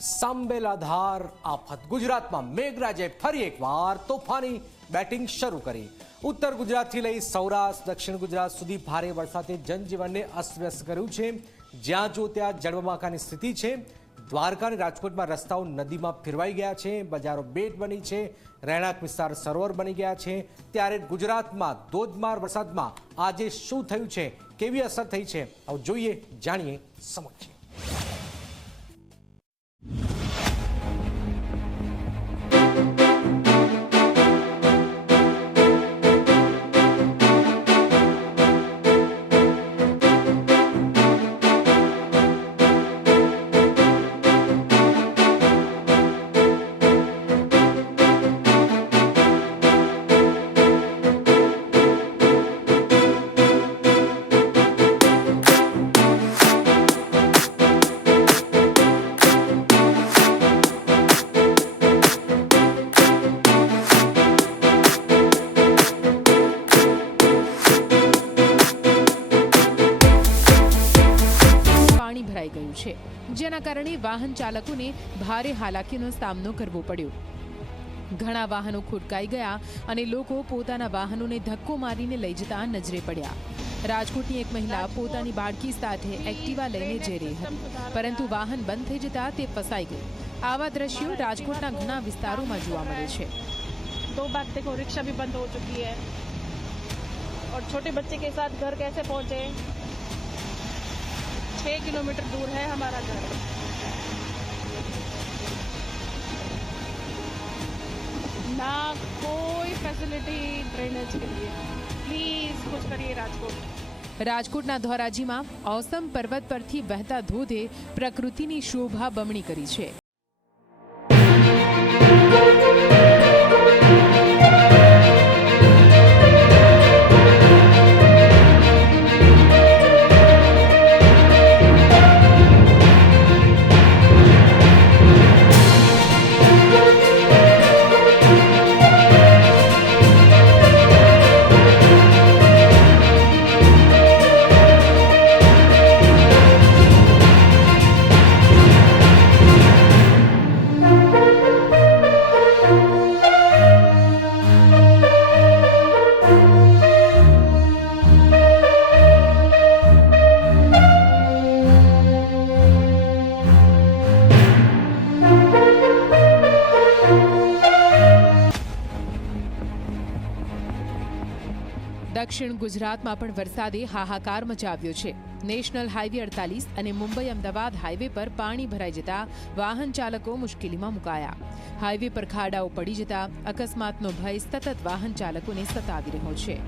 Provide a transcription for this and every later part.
સાંબેલાધાર આફત. ગુજરાતમાં મેઘરાજે ફરી એકવાર તોફાની બેટિંગ શરૂ કરી. ઉત્તર ગુજરાતથી લઈ સૌરાષ્ટ્ર, દક્ષિણ ગુજરાત સુધી ભારે વરસાદે જનજીવનને અસ્તવ્યસ્ત કર્યું છે. જ્યાં જો ત્યાં જળબમાકાની સ્થિતિ છે, દ્વારકા અને રાજકોટમાં રસ્તાઓ નદીમાં ફેરવાઈ ગયા છે, બજારો બેટ બની છે, રહેણાંક વિસ્તાર સરોવર બની ગયા છે. ત્યારે ગુજરાતમાં ધોધમાર વરસાદમાં આજે શું થયું છે, કેવી અસર થઈ છે, આવું જોઈએ, જાણીએ સમજીએ છે જેના કારણે વાહન ચાલકોને ભારે હાલાકીનો સામનો કરવો પડ્યો ઘણા વાહનો ખોટકાઈ ગયા અને લોકો પોતાના વાહનોને ધક્કો મારીને લઈ જતા નજરે પડ્યા રાજકોટની એક મહિલા પોતાની બાળકી સાથે એક્ટિવા લઈને જઈ રહી હતી પરંતુ વાહન બંધ થઈ જતા તે ફસાઈ ગઈ આવા દ્રશ્યો રાજકોટના ઘણા વિસ્તારોમાં જોવા મળે છે दो बार देखो रिक्शा भी बंद हो चुकी है और छोटे बच्चे के साथ घर कैसे पहुंचे छः किलोमीटर दूर है हमारा घर ना कोई फैसिलिटी ड्रेनेज के लिए प्लीज़ कुछ करिए राजकोट રાજકોટના ધોરાજીમાં ઓસમ પર્વત પરથી વહેતા ધોધે પ્રકૃતિની શોભા બમણી કરી છે દક્ષિણ ગુજરાતમાં પણ વરસાદે હાહાકાર મચાવ્યો છે. નેશનલ હાઈવે અડતાલીસ અને મુંબઈ અમદાવાદ હાઈવે પર પાણી ભરાઈ જતા વાહન ચાલકો મુશ્કેલીમાં મુકાયા. હાઈવે પર ખાડાઓ પડી જતા અકસ્માતનો ભય સતત વાહન ચાલકોને સતાવી રહ્યો છે.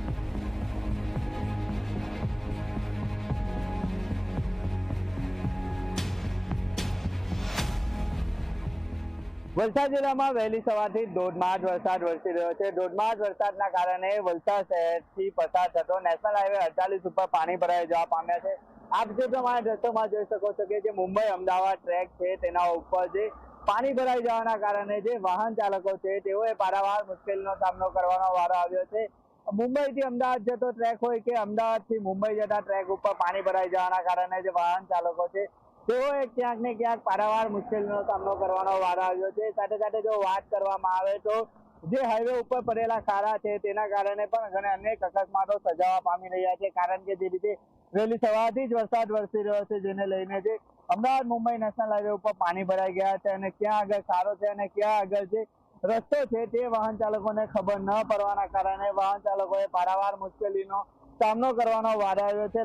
વલસાડ જિલ્લામાં વહેલી સવારથી ધોધમાર વરસાદ વરસી રહ્યો છે. ધોધમાર વરસાદના કારણે વલસાડ શહેરથી પસાર થતો નેશનલ હાઈવે અડતાલીસ ઉપર પાણી ભરાઈ જવા પામ્યા છે. આપ જે પ્રમાણે દ્રશ્યોમાં જોઈ શકો છો કે જે મુંબઈ અમદાવાદ ટ્રેક છે તેના ઉપર જે પાણી ભરાઈ જવાના કારણે જે વાહન ચાલકો છે તેઓએ પારાવાર મુશ્કેલીનો સામનો કરવાનો વારો આવ્યો છે. મુંબઈથી અમદાવાદ જતો ટ્રેક હોય કે અમદાવાદથી મુંબઈ જતા ટ્રેક ઉપર પાણી ભરાઈ જવાના કારણે જે વાહન ચાલકો છે તેઓએ ક્યાંક ને ક્યાંક પારાવાર મુશ્કેલીનો સામનો કરવાનો વારો આવ્યો છે. સાથે સાથે જો વાત કરવામાં આવે તો જે હાઈવે ઉપર પડેલા સારા છે તેના કારણે પણ ઘણા અનેક અકસ્માતો સજાવા પામી રહ્યા છે. કારણ કે જે રીતે વહેલી સવારથી જ વરસાદ વરસી રહ્યો છે, જેને લઈને જે અમદાવાદ મુંબઈ નેશનલ હાઈવે ઉપર પાણી ભરાઈ ગયા છે અને ક્યાં આગળ સારો છે અને ક્યાં આગળ જે રસ્તો છે તે વાહન ચાલકોને ખબર ન પડવાના કારણે વાહન ચાલકોએ પારાવાર મુશ્કેલીનો સામનો કરવાનો વારો આવ્યો છે.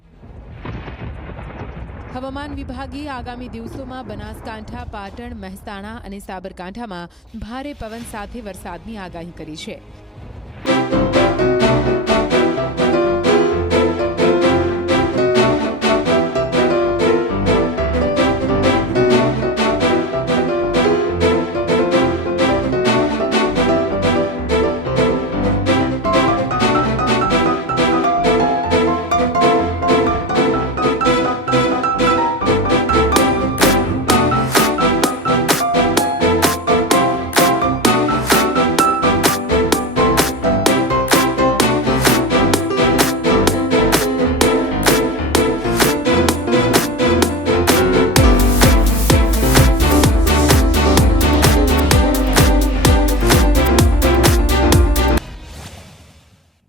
હવામાન વિભાગે આગામી દિવસોમાં બનાસકાંઠા, પાટણ, મહેસાણા અને સાબરકાંઠામાં ભારે પવન સાથે વરસાદની આગાહી કરી છે.